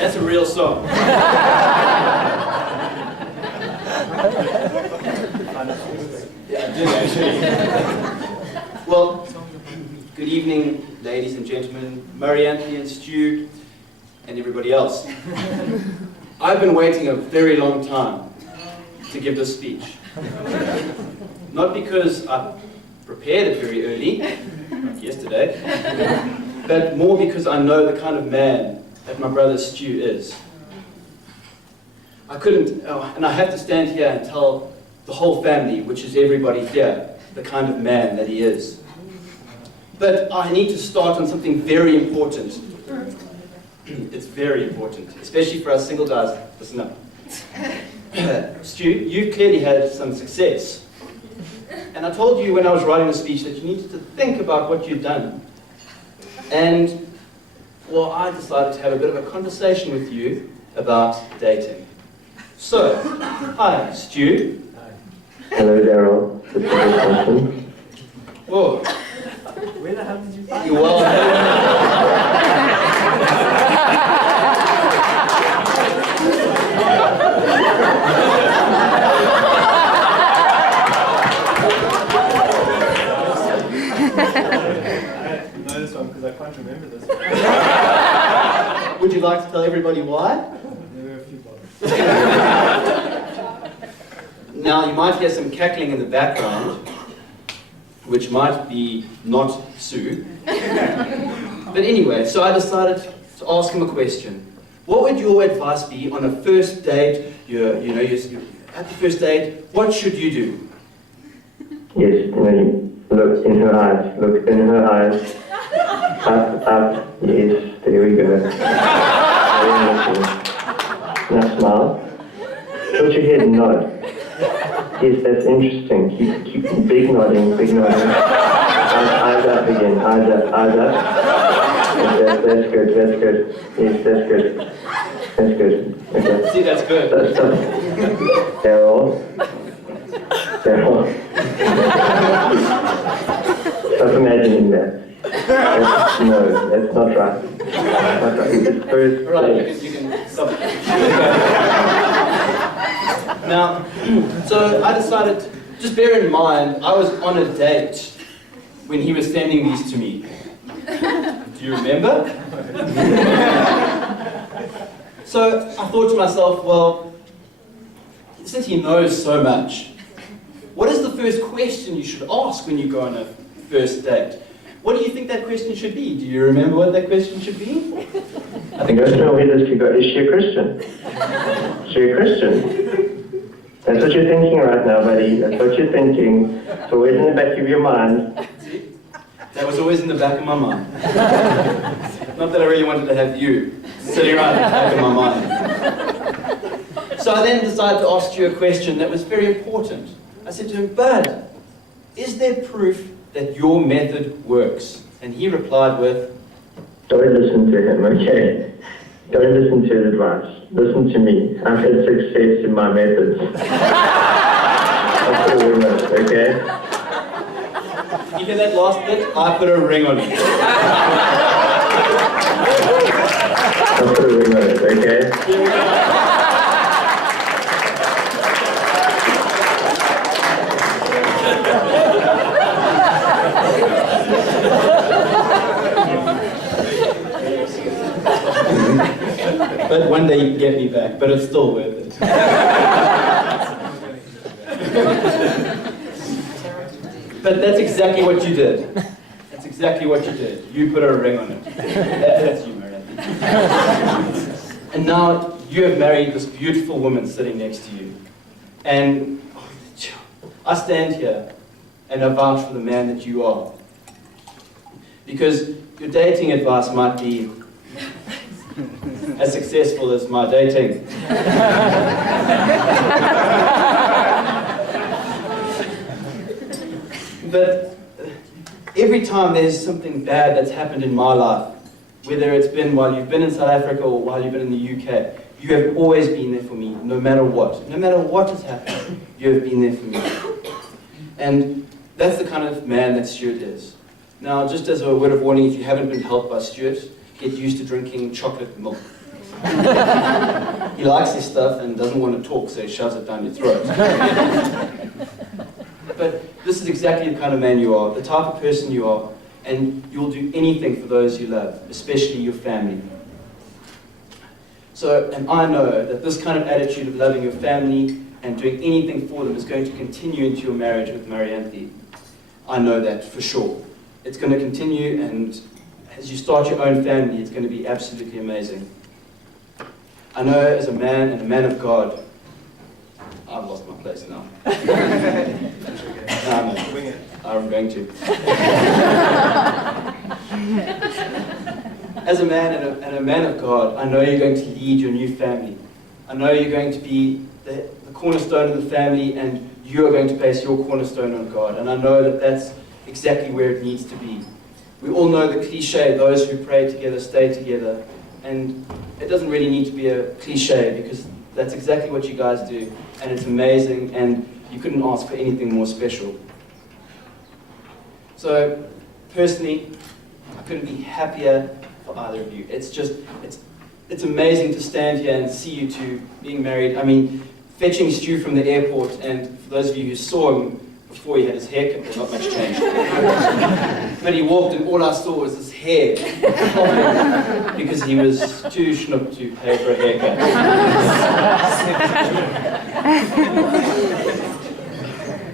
That's a real song. Yeah, I did actually. Well, good evening, ladies and gentlemen, Murray, Anthony, and Stu, and everybody else. I've been waiting a very long time to give this speech. Not because I prepared it very early, like yesterday, but more because I know the kind of man that my brother Stu is. I couldn't, and I have to stand here and tell the whole family, which is everybody here, the kind of man that he is. But I need to start on something very important. It's very important, especially for us single guys. Listen up. Stu, you've clearly had some success. And I told you when I was writing the speech that you needed to think about what you'd done. And, well, I decided to have a bit of a conversation with you about dating. So, hi, Stu. Hello, Darryl. This is Johnson. Whoa. Where the hell did you find You're well. I know this one because I can't remember this one. Would you like to tell everybody why? There were a few bottles. Now, you might hear some cackling in the background, which might be not Sue. But anyway, so I decided to ask him a question. What would your advice be on a first date? You're at the first date, what should you do? Yes, look in her eyes. Look in her eyes. Up. Yes, there we go. Now smile. Put your head and nod. Yes, that's interesting. Keep big nodding. Eyes up again. Eyes up. Yes, that's good. Yes, that's good. Okay. See, that's good. Darryl. Stop imagining that. No, that's not right. It's first Right, you can stop. Now, so I decided, just bear in mind, I was on a date when he was sending these to me. Do you remember? So I thought to myself, well, since he knows so much, what is the first question you should ask when you go on a first date? What do you think that question should be? Do you remember what that question should be? I don't know whether is she a Christian? Is she a Christian? That's what you're thinking right now, buddy. That's what you're thinking. It's always in the back of your mind. See? That was always in the back of my mind. Not that I really wanted to have you sitting right in the back of my mind. So I then decided to ask you a question that was very important. I said to him, Bud, is there proof that your method works? And he replied with, Don't listen to him, okay? Don't listen to his advice. Listen to me. I've had success in my methods. That's all we know, okay? You hear that last bit? I put a ring on it. That's all we know, okay? Here we go. But one day you can get me back, but it's still worth it. But that's exactly what you did. That's exactly what you did. You put a ring on it. That's you, Mary. And now you have married this beautiful woman sitting next to you. And I stand here and I vouch for the man that you are. Because your dating advice might be as successful as my dating. But every time there's something bad that's happened in my life, whether it's been while you've been in South Africa or while you've been in the UK, you have always been there for me, no matter what. No matter what has happened, you have been there for me. And that's the kind of man that Stuart is. Now, just as a word of warning, if you haven't been helped by Stuart, get used to drinking chocolate milk. He likes his stuff and doesn't want to talk, so he shoves it down your throat. But this is exactly the kind of man you are, the type of person you are, and you'll do anything for those you love, especially your family. So, and I know that this kind of attitude of loving your family and doing anything for them is going to continue into your marriage with Marianthi. I know that for sure. It's going to continue, and as you start your own family, it's going to be absolutely amazing. I know as a man and a man of God, I've lost my place now. Wing it. I'm going to. As a man and a man of God, I know you're going to lead your new family. I know you're going to be the cornerstone of the family, and you are going to base your cornerstone on God. And I know that that's exactly where it needs to be. We all know the cliche, those who pray together stay together. And it doesn't really need to be a cliche, because that's exactly what you guys do. And it's amazing, and you couldn't ask for anything more special. So, personally, I couldn't be happier for either of you. It's amazing to stand here and see you two being married. I mean, fetching Stu from the airport, and for those of you who saw him before he had his haircut, well, not much change. But he walked and all I saw was his hair popping because he was too schnook to pay for a haircut.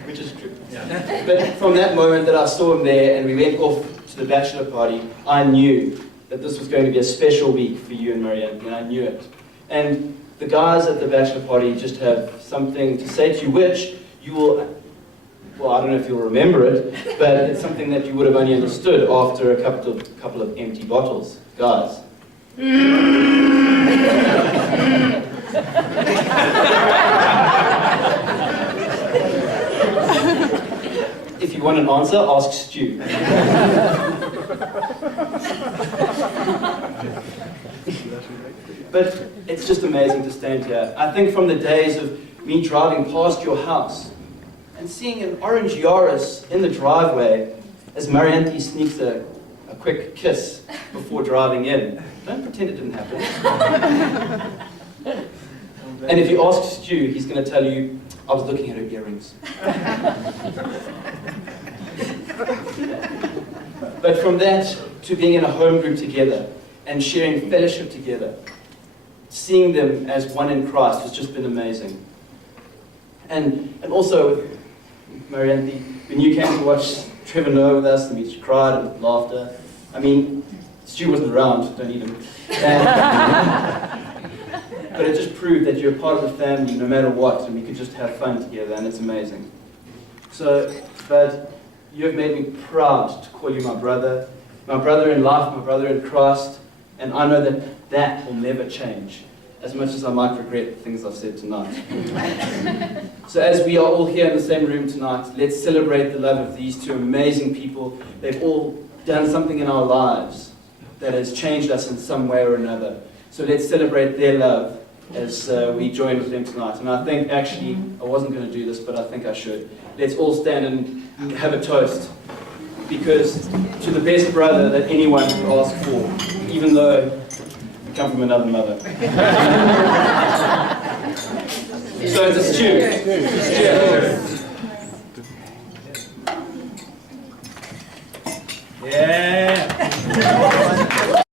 Which is true. Yeah. But from that moment that I saw him there and we went off to the bachelor party, I knew that this was going to be a special week for you and Marianne, and I knew it. And the guys at the bachelor party just have something to say to you, which you will, well, I don't know if you'll remember it, but it's something that you would have only understood after a couple of empty bottles. Guys. If you want an answer, ask Stu. But it's just amazing to stand here. I think from the days of me driving past your house and seeing an orange Yaris in the driveway as Marianthi sneaks a quick kiss before driving in. Don't pretend it didn't happen. And if you ask Stu, he's going to tell you, I was looking at her earrings. But from that to being in a home group together and sharing fellowship together, seeing them as one in Christ has just been amazing. And also, Marianthi, when you came to watch Trevor Noah with us and we cried and laughter, I mean, Stu wasn't around, don't need him. But it just proved that you're a part of the family no matter what, and we could just have fun together, and it's amazing. So, but you have made me proud to call you my brother in life, my brother in Christ, and I know that that will never change, as much as I might regret the things I've said tonight. So as we are all here in the same room tonight, let's celebrate the love of these two amazing people. They've all done something in our lives that has changed us in some way or another. So let's celebrate their love as we join with them tonight. And I think, actually, I wasn't going to do this, but I think I should. Let's all stand and have a toast. Because to the best brother that anyone could ask for, even though we come from another mother. So it's a stew. Yeah.